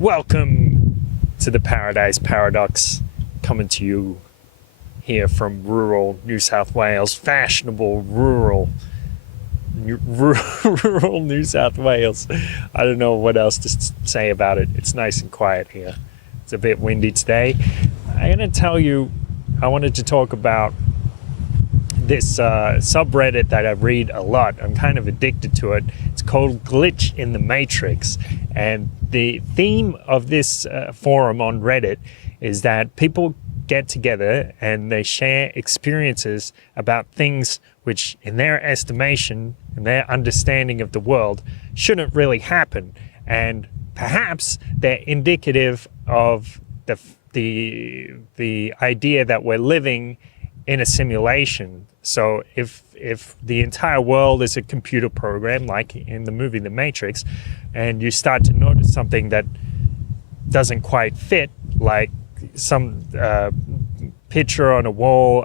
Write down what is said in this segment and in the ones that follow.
Welcome to the Paradise Paradox, coming to you here from rural New South Wales, fashionable rural New South Wales. I don't know what else to say about it. It's nice and quiet here. It's a bit windy today. I'm going to tell you, I wanted to talk about this subreddit that I read a lot. I'm kind of addicted to it. It's called Glitch in the Matrix. And the theme of this forum on Reddit is that people get together and they share experiences about things which, in their estimation and their understanding of the world, shouldn't really happen. And perhaps they're indicative of the idea that we're living in a simulation. So if the entire world is a computer program, like in the movie The Matrix, and you start to notice something that doesn't quite fit, like some picture on a wall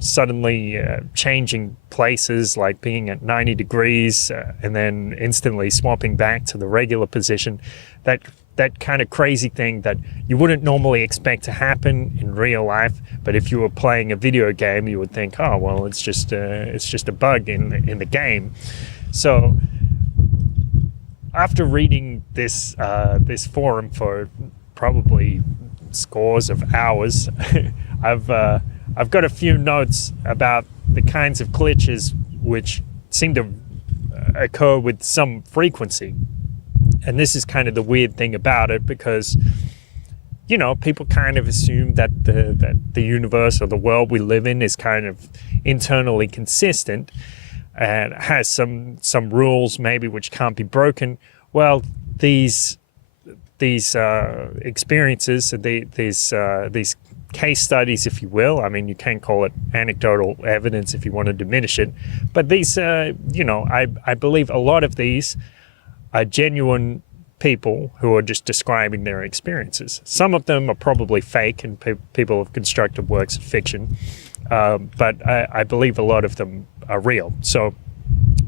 suddenly changing places, like being at 90 degrees and then instantly swapping back to the regular position, that kind of crazy thing that you wouldn't normally expect to happen in real life, but if you were playing a video game, you would think, oh well, it's just a bug in the game. So after reading this forum for probably scores of hours, I've got a few notes about the kinds of glitches which seem to occur with some frequency. And this is kind of the weird thing about it, because, you know, people kind of assume that the universe or the world we live in is kind of internally consistent and has some rules maybe which can't be broken. Well, these experiences, these case studies, if you will, I mean, you can call it anecdotal evidence if you want to diminish it, but these, you know, I believe a lot of these are genuine people who are just describing their experiences. Some of them are probably fake and people have constructed works of fiction, but I believe a lot of them are real. So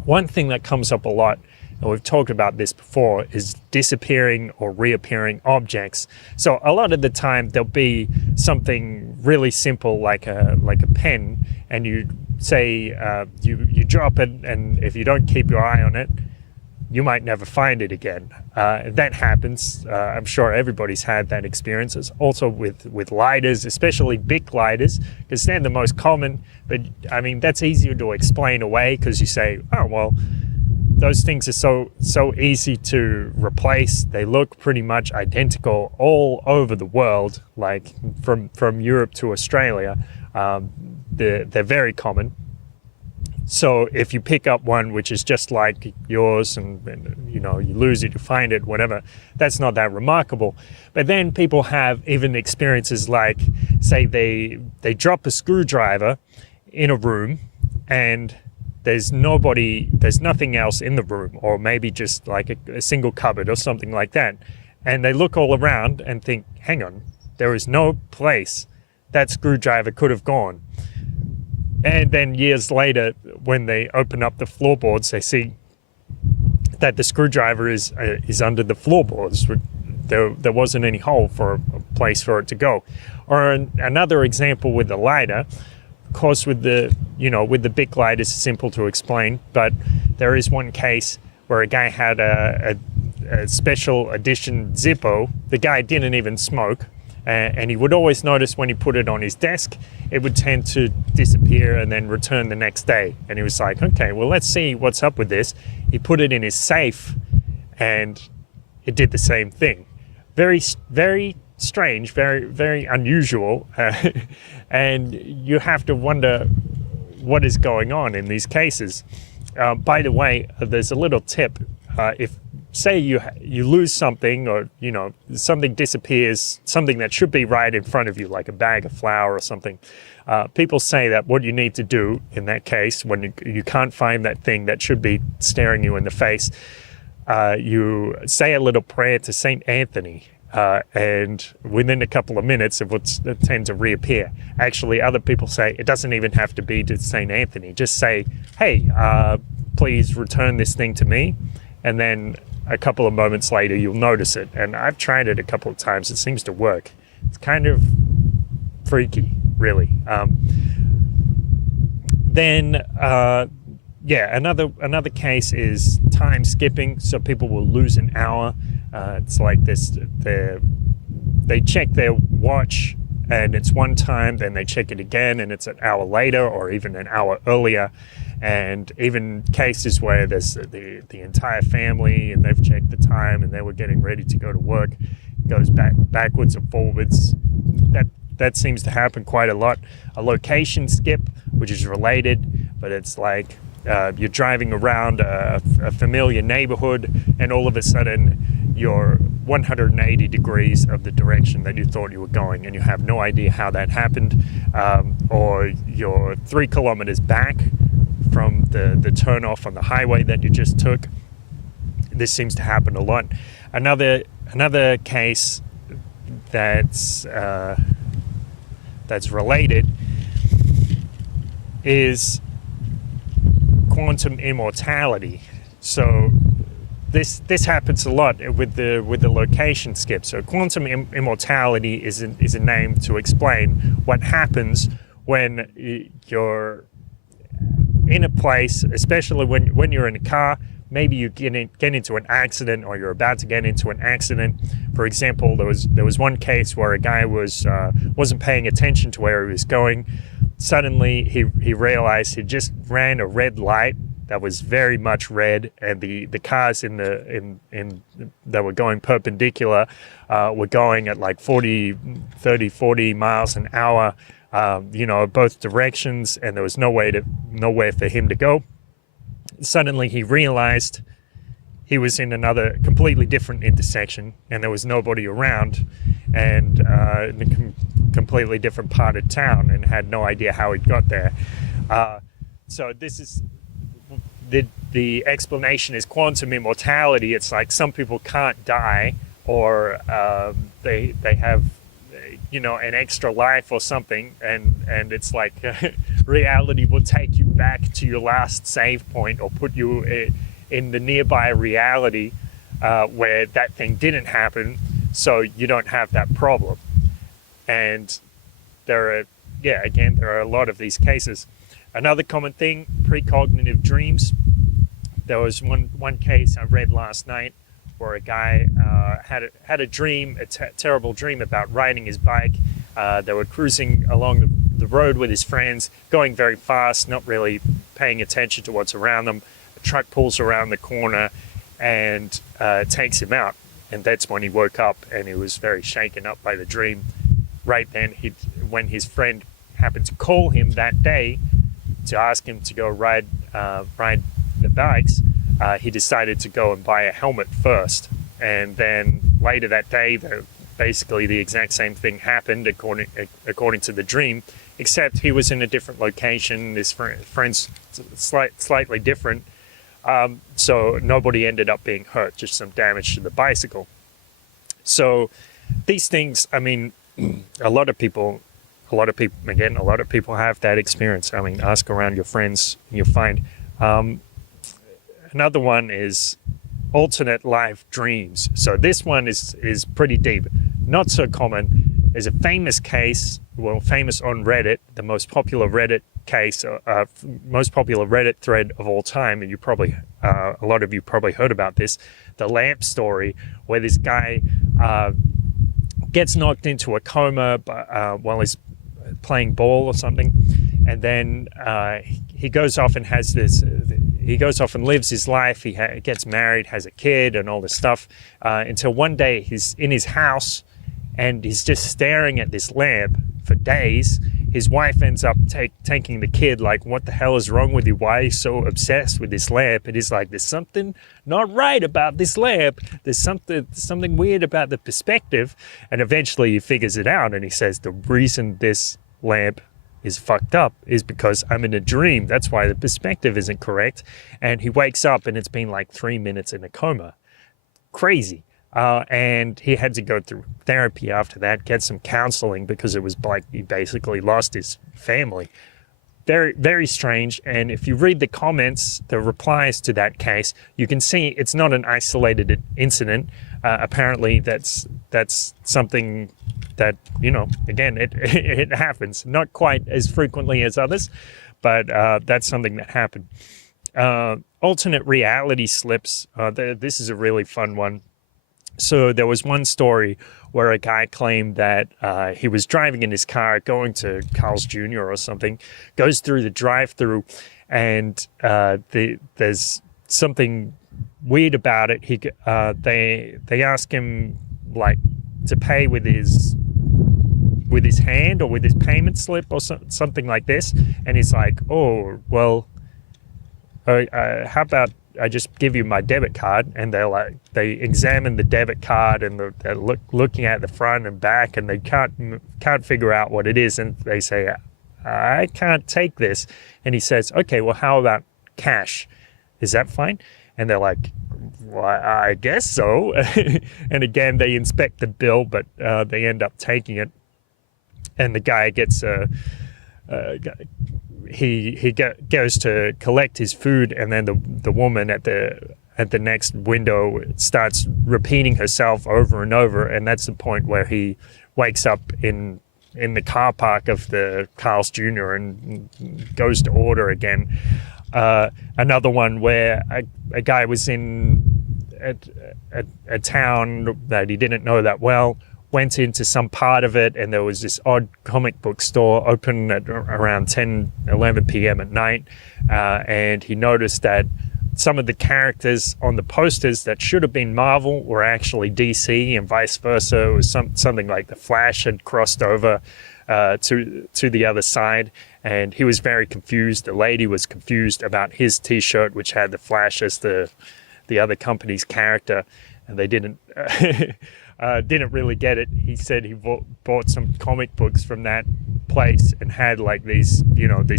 one thing that comes up a lot, and we've talked about this before, is disappearing or reappearing objects. So a lot of the time there'll be something really simple like a pen, and you say you drop it, and if you don't keep your eye on it, you might never find it again. That happens. I'm sure everybody's had that experience. Also with lighters, especially big lighters, because they're the most common. But I mean, that's easier to explain away, because you say, oh, well, those things are so easy to replace. They look pretty much identical all over the world, like from Europe to Australia. They're very common. So if you pick up one which is just like yours and you know, you lose it, you find it, whatever, that's not that remarkable. But then people have even experiences like, say they drop a screwdriver in a room and there's nothing else in the room, or maybe just like a single cupboard or something like that. And they look all around and think, hang on, there is no place that screwdriver could have gone. And then years later, when they open up the floorboards, they see that the screwdriver is under the floorboards. There wasn't any hole for a place for it to go. Or another example with the lighter, of course, with the big lighter, it's simple to explain, but there is one case where a guy had a special edition Zippo. The guy didn't even smoke. And he would always notice when he put it on his desk, it would tend to disappear and then return the next day. And he was like, okay, well, let's see what's up with this. He put it in his safe and it did the same thing. Very, very strange, very, very unusual. And you have to wonder what is going on in these cases. By the way, there's a little tip. If say you lose something, or you know, something disappears, something that should be right in front of you, like a bag of flour or something, people say that what you need to do in that case, when you can't find that thing that should be staring you in the face, you say a little prayer to Saint Anthony, and within a couple of minutes it would tend to reappear. Actually, other people say it doesn't even have to be to Saint Anthony. Just say, hey, please return this thing to me, and then a couple of moments later, you'll notice it. And I've tried it a couple of times. It seems to work. It's kind of freaky, really. Another case is time skipping. So people will lose an hour. It's like this, they check their watch and it's one time, then they check it again and it's an hour later or even an hour earlier. And even cases where there's the entire family and they've checked the time and they were getting ready to go to work, goes backwards or forwards. That seems to happen quite a lot. A location skip, which is related, but it's like you're driving around a familiar neighborhood and all of a sudden you're 180 degrees of the direction that you thought you were going and you have no idea how that happened, or you're 3 kilometers back from the turn off on the highway that you just took. This seems to happen a lot. Another case that's related is quantum immortality. So this happens a lot with the location skip. So quantum immortality is a name to explain what happens when you're in a place, especially when you're in a car. Maybe you get into an accident or you're about to get into an accident. For example, there was one case where a guy wasn't paying attention to where he was going. Suddenly he realized he just ran a red light that was very much red, and the cars that were going perpendicular were going at like 40 miles an hour, both directions, and there was nowhere for him to go. Suddenly he realized he was in another completely different intersection and there was nobody around, and in a completely different part of town, and had no idea how he got there. So this is the explanation is quantum immortality. It's like some people can't die, or they have an extra life or something, and it's like reality will take you back to your last save point or put you in the nearby reality where that thing didn't happen, so you don't have that problem. And there are a lot of these cases. Another common thing, precognitive dreams. There was one case I read last night where a guy had a dream, a terrible dream about riding his bike. They were cruising along the road with his friends, going very fast, not really paying attention to what's around them. A truck pulls around the corner and takes him out. And that's when he woke up, and he was very shaken up by the dream. Right then, when his friend happened to call him that day to ask him to go ride the bikes, he decided to go and buy a helmet first. And then later that day, basically the exact same thing happened according to the dream, except he was in a different location. His friend's slightly different. So nobody ended up being hurt, just some damage to the bicycle. So these things, I mean, a lot of people have that experience. I mean, ask around your friends and you'll find. Another one is alternate life dreams. So this one is pretty deep, not so common. There's a famous case, famous on Reddit, the most popular Reddit case, most popular Reddit thread of all time, and a lot of you probably heard about this, the lamp story, where this guy gets knocked into a coma while he's playing ball or something, and then he goes off and lives his life. He gets married, has a kid, and all this stuff, until one day he's in his house and he's just staring at this lamp for days. His wife ends up taking the kid, like, what the hell is wrong with you? Why are you so obsessed with this lamp? And he's like, there's something not right about this lamp. There's something weird about the perspective. And eventually he figures it out, and he says, the reason this lamp is fucked up is because I'm in a dream. That's why the perspective isn't correct. And he wakes up and it's been like 3 minutes in a coma. Crazy. And he had to go through therapy after that, get some counseling, because it was like he basically lost his family. very, very strange. And if you read the comments, the replies to that case, you can see it's not an isolated incident. Apparently, that's something that, again, it happens. Not quite as frequently as others, but that's something that happened. Alternate reality slips. This is a really fun one. So there was one story where a guy claimed that he was driving in his car going to Carl's Jr. or something, goes through the drive-through, and there's something weird about it. They ask him like to pay with his hand or with his payment slip or something like this, and he's like, oh well, how about I just give you my debit card? And they examine the debit card, and they're looking at the front and back, and they can't figure out what it is, and they say, I can't take this. And he says, okay, well, how about cash? Is that fine? And they're like, well, I guess so. And again, they inspect the bill, but they end up taking it, and the guy gets he goes to collect his food, and then the woman at the next window starts repeating herself over and over, and that's the point where he wakes up in the car park of the Carl's Jr. and goes to order again. Another one where a guy was in a town that he didn't know that well, went into some part of it, and there was this odd comic book store open at around 10, 11 p.m. at night, and he noticed that some of the characters on the posters that should have been Marvel were actually DC, and vice versa. It was something like the Flash had crossed over to the other side, and he was very confused. The lady was confused about his T-shirt, which had the Flash as the other company's character, and they didn't really get it. He said he bought some comic books from that place and had like these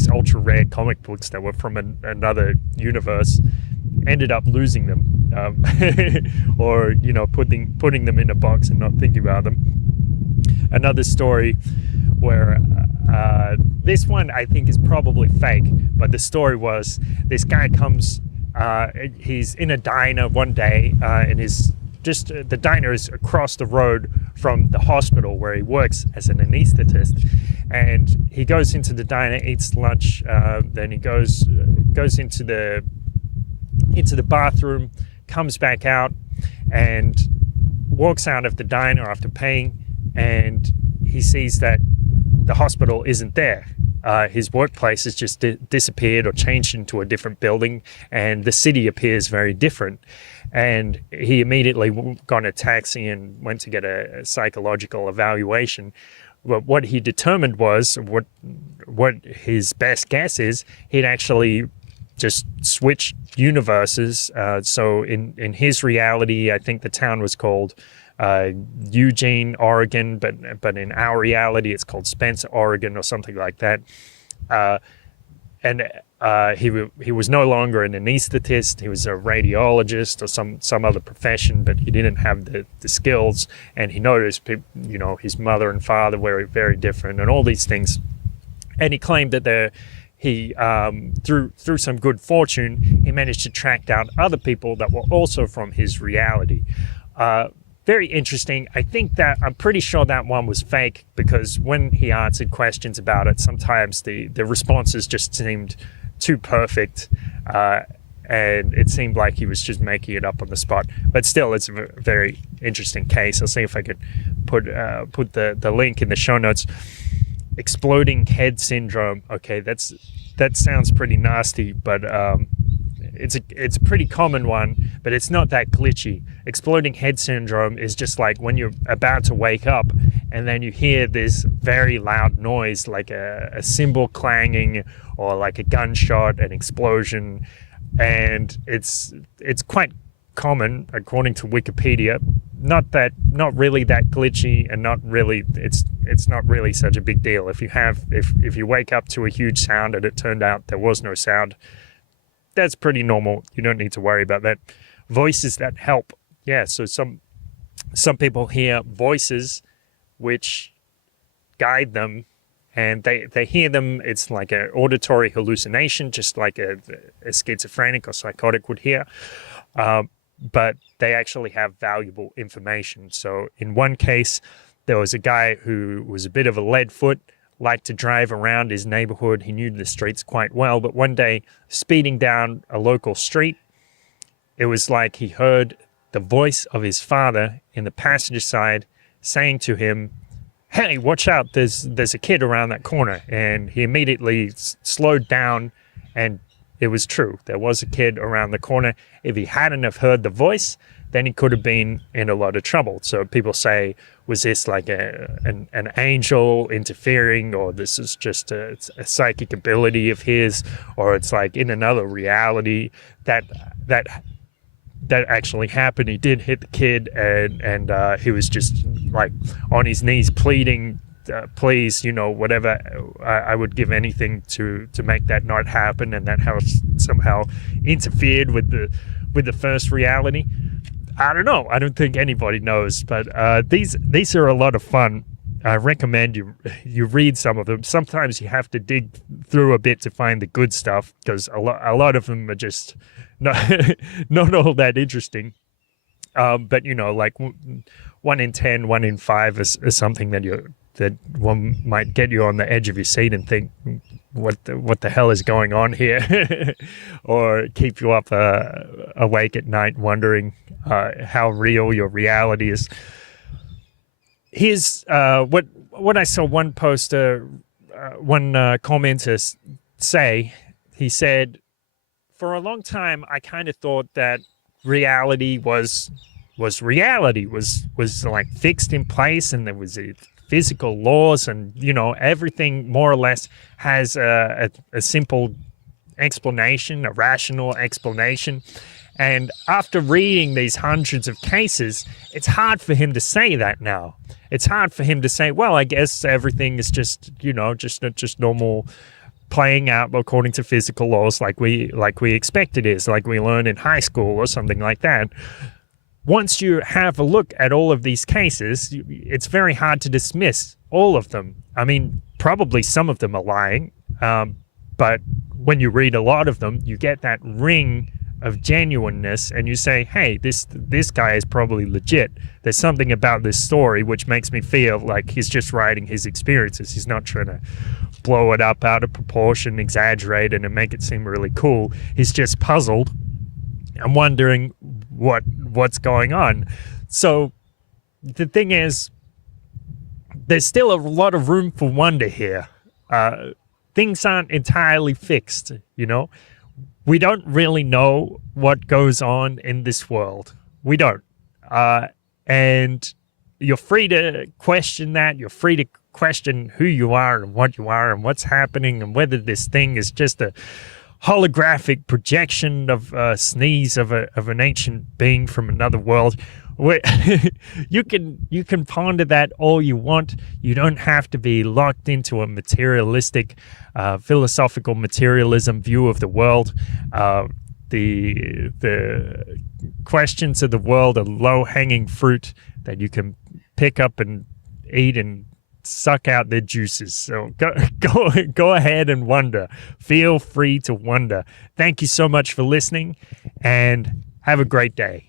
ultra rare comic books that were from another universe. Ended up losing them, or putting them in a box and not thinking about them. Another story where this one I think is probably fake, but the story was this guy comes. He's in a diner one day, and the diner is across the road from the hospital where he works as an anesthetist, and he goes into the diner, eats lunch, then he goes into the bathroom, comes back out, and walks out of the diner after paying, and he sees that the hospital isn't there. His workplace has just disappeared or changed into a different building, and the city appears very different. And he immediately got a taxi and went to get a psychological evaluation. But what he determined was, what his best guess is, he'd actually just switched universes. So in his reality, I think the town was called Eugene, Oregon, but in our reality, it's called Spencer, Oregon, or something like that. He was no longer an anesthetist. He was a radiologist or some other profession, but he didn't have the skills. And he noticed, his mother and father were very different, and all these things. And he claimed that through some good fortune, he managed to track down other people that were also from his reality. Very interesting. I'm pretty sure that one was fake, because when he answered questions about it, sometimes the responses just seemed too perfect, and it seemed like he was just making it up on the spot. But still, it's a very interesting case. I'll see if I could put the link in the show notes. Exploding head syndrome. Okay, that sounds pretty nasty, but it's a pretty common one, but it's not that glitchy. Exploding head syndrome is just like when you're about to wake up and then you hear this very loud noise, like a cymbal clanging or like a gunshot, an explosion, and it's quite common according to Wikipedia. Not really that glitchy, and it's not really such a big deal. If you wake up to a huge sound and it turned out there was no sound, that's pretty normal. You don't need to worry about that. Voices that help. Yeah, so some people hear voices which guide them and they hear them. It's like an auditory hallucination, just like a schizophrenic or psychotic would hear. But they actually have valuable information. So in one case, there was a guy who was a bit of a lead foot, liked to drive around his neighborhood. He knew the streets quite well, but one day, speeding down a local street, it was like he heard the voice of his father in the passenger side saying to him, "Hey, watch out, there's a kid around that corner." And he immediately slowed down, and it was true. There was a kid around the corner. If he hadn't have heard the voice, then he could have been in a lot of trouble. So people say, was this like an angel interfering, or this is just a psychic ability of his, or it's like in another reality that actually happened. He did hit the kid, and he was just like on his knees pleading, please, whatever, I would give anything to make that not happen, and that house somehow interfered with the first reality. I don't know. I don't think anybody knows, but these are a lot of fun. I recommend you read some of them. Sometimes you have to dig through a bit to find the good stuff, because a lot of them are just not all that interesting. But like 1 in 10, 1 in 5 is something that one might get you on the edge of your seat and think, what the hell is going on here? Or keep you up awake at night wondering how real your reality is. Here's what I saw one poster, one commenter say. He said, for a long time, I kind of thought that reality was reality, was like fixed in place, and there was physical laws, and everything more or less has a simple explanation, a rational explanation. And after reading these hundreds of cases, it's hard for him to say that now. It's hard for him to say, well, I guess everything is just just normal playing out according to physical laws, like we expect it is, like we learn in high school or something like that. Once you have a look at all of these cases, it's very hard to dismiss all of them. I mean, probably some of them are lying, but when you read a lot of them, you get that ring of genuineness, and you say, hey, this guy is probably legit. There's something about this story which makes me feel like he's just writing his experiences. He's not trying to blow it up out of proportion, exaggerate it, and make it seem really cool. He's just puzzled and wondering what's going on. So the thing is, there's still a lot of room for wonder here. Things aren't entirely fixed, We don't really know what goes on in this world. We don't. And you're free to question that. You're free to question who you are and what you are and what's happening, and whether this thing is just a holographic projection of a sneeze of an ancient being from another world. You can ponder that all you want. You don't have to be locked into a materialistic, philosophical materialism view of the world. The questions of the world are low-hanging fruit that you can pick up and eat and suck out their juices. So go ahead and wonder. Feel free to wonder. Thank you so much for listening, and have a great day.